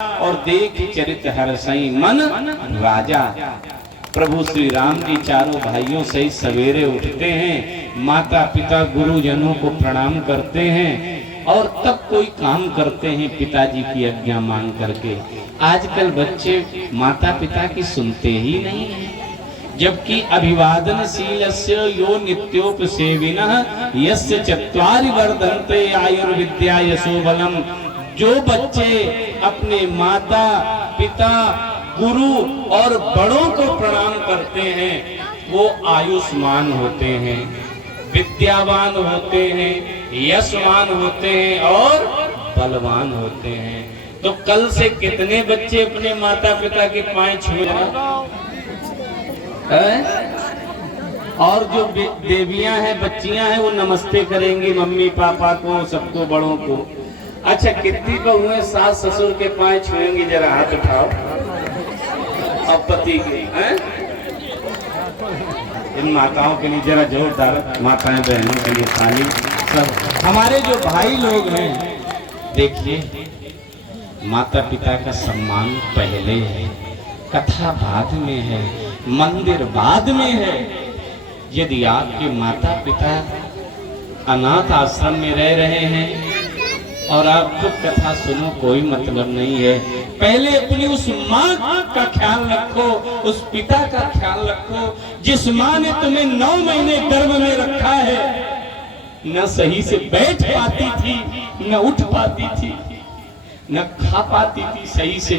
और देख चरित हर्षई मन राजा। प्रभु श्री राम जी चारों भाइयों से सवेरे उठते हैं, माता पिता गुरुजनों को प्रणाम करते हैं और तब कोई काम करते हैं पिताजी की आज्ञा मांग करके। आजकल बच्चे माता पिता की सुनते ही नहीं हैं, जबकि अभिवादनशीलस्य यो नित्योपसेविनः यस्य चत्वारि वर्धन्ते आयुर्विद्या यशोबलम। जो बच्चे अपने माता पिता गुरु और बड़ों को प्रणाम करते हैं वो आयुष्मान होते हैं, विद्यावान होते हैं, यशवान होते हैं और बलवान होते हैं। तो कल से कितने बच्चे अपने माता पिता के पांव छुएंगे? और जो देवियां हैं बच्चियां हैं वो नमस्ते करेंगी मम्मी पापा को, सबको, बड़ों को। अच्छा, कितनी बहुएं सास ससुर के पांव छुएंगी? जरा हाथ उठाओ। अब पति के हैं? इन माताओं के लिए जरा जोरदार, माताएं बहनों के लिए ताली। सब हमारे जो भाई लोग हैं, देखिए माता पिता का सम्मान पहले है, कथा बाद में है, मंदिर बाद में है। यदि आपके माता पिता अनाथ आश्रम में रह रहे हैं और आप खुद कथा सुनो, कोई मतलब नहीं है। पहले अपनी उस माँ का ख्याल रखो, उस पिता का ख्याल रखो जिस माँ ने तुम्हें 9 महीने गर्भ में रखा है, न सही से बैठ पाती थी, न उठ पाती थी, न खा पाती थी सही से,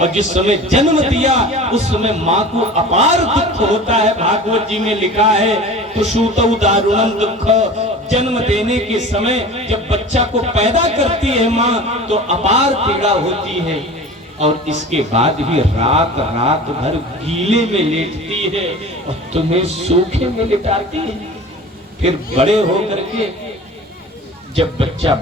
और जिस समय जन्म दिया उस समय माँ को अपार दुख होता है। भागवत जी में लिखा है, कुशुतौ दारुणं दुख। जन्म देने के समय जब बच्चा को पैदा करती है माँ तो अपार पीड़ा होती है, और इसके बाद भी रात रात भर गीले में लेटती है और तुम्हें सूखे में लिटाती है। फिर बड़े होकर के जब बच्चा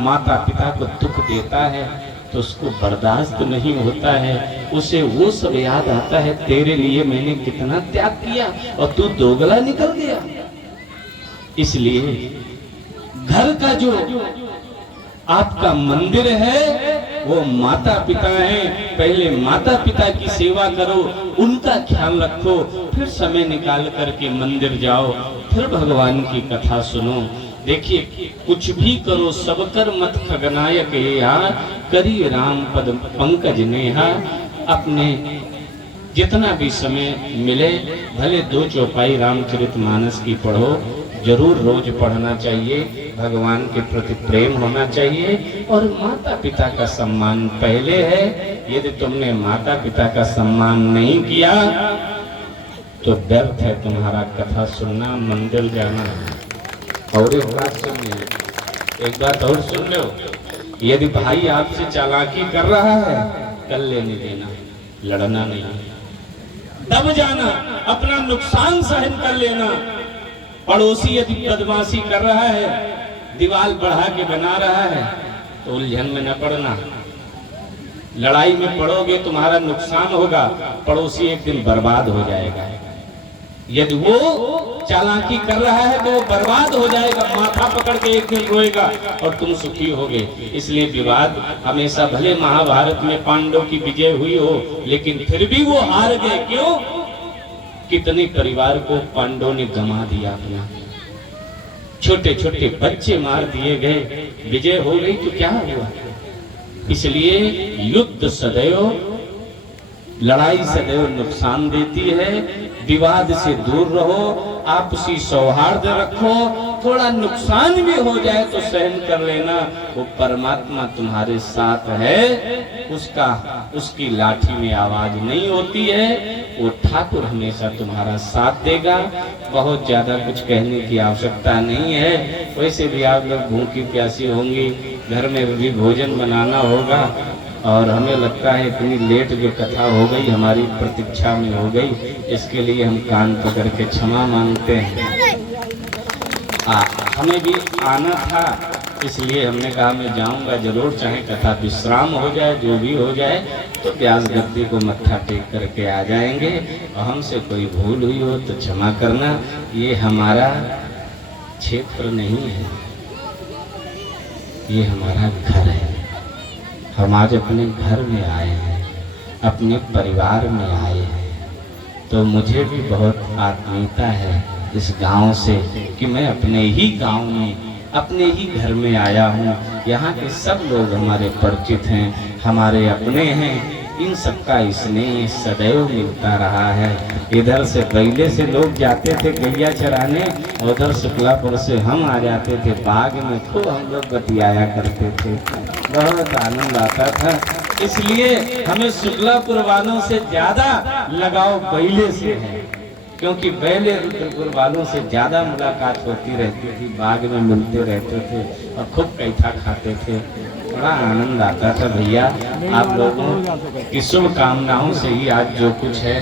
माता पिता को दुख देता है तो उसको बर्दाश्त नहीं होता है, उसे वो सब याद आता है, तेरे लिए मैंने कितना त्याग किया और तू दोगला निकल गया। इसलिए घर का जो आपका मंदिर है वो माता पिता हैं। पहले माता पिता की सेवा करो, उनका ख्याल रखो, फिर समय निकाल करके मंदिर जाओ, फिर भगवान की कथा सुनो। देखिए, कुछ भी करो सब कर मत खगनायक यहाँ, करी राम पद पंकज नेहा। अपने जितना भी समय मिले, भले 2 चौपाई रामचरितमानस की पढ़ो, जरूर रोज पढ़ना चाहिए। भगवान के प्रति प्रेम होना चाहिए और माता पिता का सम्मान पहले है। यदि तुमने माता पिता का सम्मान नहीं किया तो व्यर्थ है तुम्हारा कथा सुनना, मंदिर जाना। और एक बात सुनिए, एक बात और सुन लो, यदि भाई आपसे चालाकी कर रहा है, कर लेने देना, लड़ना नहीं, दब जाना, अपना नुकसान सहन कर लेना। पड़ोसी यदि बदमाशी कर रहा है, दीवार बढ़ा के बना रहा है, तो उलझन में न पड़ना। लड़ाई में पड़ोगे तुम्हारा नुकसान होगा, पड़ोसी एक दिन बर्बाद हो जाएगा। यदि वो चालाकी कर रहा है तो वो बर्बाद हो जाएगा, माथा पकड़ के एक दिन रोएगा और तुम सुखी होगे। इसलिए विवाद हमेशा, भले महाभारत में पांडवों की विजय हुई हो लेकिन फिर भी वो हार गए। क्यों? कितने परिवार को पांडवों ने गंवा दिया अपना, छोटे छोटे बच्चे मार दिए गए, विजय हो गई तो क्या हुआ? इसलिए युद्ध सदैव, लड़ाई सदैव नुकसान देती है। विवाद से दूर रहो, आपसी सौहार्द रखो, थोड़ा नुकसान भी हो जाए तो सहन कर लेना। वो परमात्मा तुम्हारे साथ है, उसकी लाठी में आवाज नहीं होती है, वो ठाकुर हमेशा तुम्हारा साथ देगा। बहुत ज्यादा कुछ कहने की आवश्यकता नहीं है। वैसे भी आप लोग भूखी प्यासी होंगी, घर में भी भोजन बनाना होगा, और हमें लगता है इतनी लेट जो कथा हो गई हमारी प्रतीक्षा में हो गई, इसके लिए हम कान पकड़ के क्षमा मांगते हैं। हमें भी आना था, इसलिए हमने कहा मैं जाऊंगा जरूर, चाहे कथा विश्राम हो जाए, जो भी हो जाए, तो व्यास गद्दी को मत्था टेक करके आ जाएंगे। और हमसे कोई भूल हुई हो तो क्षमा करना, ये हमारा क्षेत्र नहीं है, ये हमारा घर है। हम आज अपने घर में आए हैं, अपने परिवार में आए हैं, तो मुझे भी बहुत आत्मीयता है इस गांव से कि मैं अपने ही गांव में, अपने ही घर में आया हूँ। यहाँ के सब लोग हमारे परिचित हैं, हमारे अपने हैं। इन सबका स्नेह सदैव मिलता रहा है। इधर से पहले से लोग जाते थे गैया चराने, उधर शुक्लापुर से हम आ जाते थे बाग में, खूब हम लोग बतियाया करते थे, बहुत आनंद आता था। इसलिए हमें शुक्लापुर वालों से ज़्यादा लगाव पहले से है, क्योंकि पहले रुद्रपुर वालों से ज़्यादा मुलाकात होती रहती थी, बाग में मिलते रहते थे और खूब कैठा खाते थे, बड़ा आनंद आता था। भैया आप लोगों की शुभकामनाओं से ही आज जो कुछ है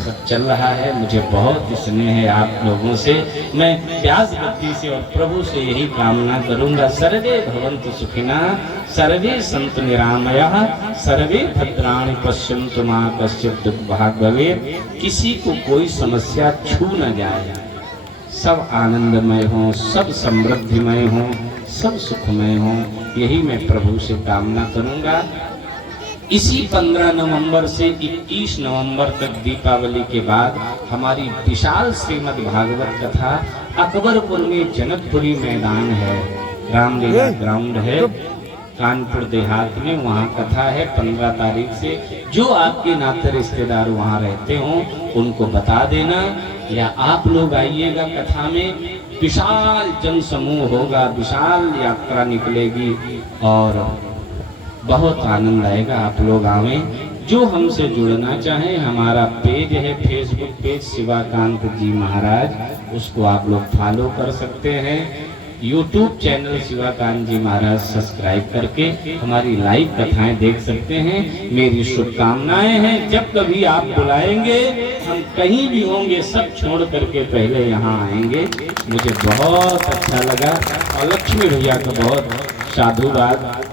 सब चल रहा है। मुझे बहुत स्नेह है आप लोगों से। मैं व्यास बुद्धि से और प्रभु से यही कामना करूंगा, सर्वे भवन्तु सुखिनः, सर्वे सन्तु निरामयाः, सर्वे भद्राणि पश्यन्तु मा कश्चित् दुःखभाग् भवेत्। किसी को कोई समस्या छू न जाए, सब आनंदमय हो, सब समृद्धिमय हो, सब सुखमय हो, यही मैं प्रभु से कामना करूंगा। इसी 15 नवंबर से 21 नवंबर तक दीपावली के बाद हमारी विशाल श्रीमद् भागवत कथा अकबरपुर में जनकपुरी मैदान है, रामलीला ग्राउंड है कानपुर देहात में, वहाँ कथा है 15 तारीख से। जो आपके नाते रिश्तेदार वहाँ रहते हों उनको बता देना, या आप लोग आइएगा। कथा में विशाल जन समूह होगा, विशाल यात्रा निकलेगी और बहुत आनंद आएगा। आप लोग आवें। जो हमसे जुड़ना चाहें, हमारा पेज है फेसबुक पेज शिवाकांत जी महाराज, उसको आप लोग फॉलो कर सकते हैं। यूट्यूब चैनल शिवाकांत जी महाराज सब्सक्राइब करके हमारी लाइव कथाएं देख सकते हैं। मेरी शुभकामनाएं हैं, जब कभी आप बुलाएंगे हम कहीं भी होंगे सब छोड़ करके पहले यहाँ आएंगे। मुझे बहुत अच्छा लगा और लक्ष्मी भैया का बहुत साधुवाद।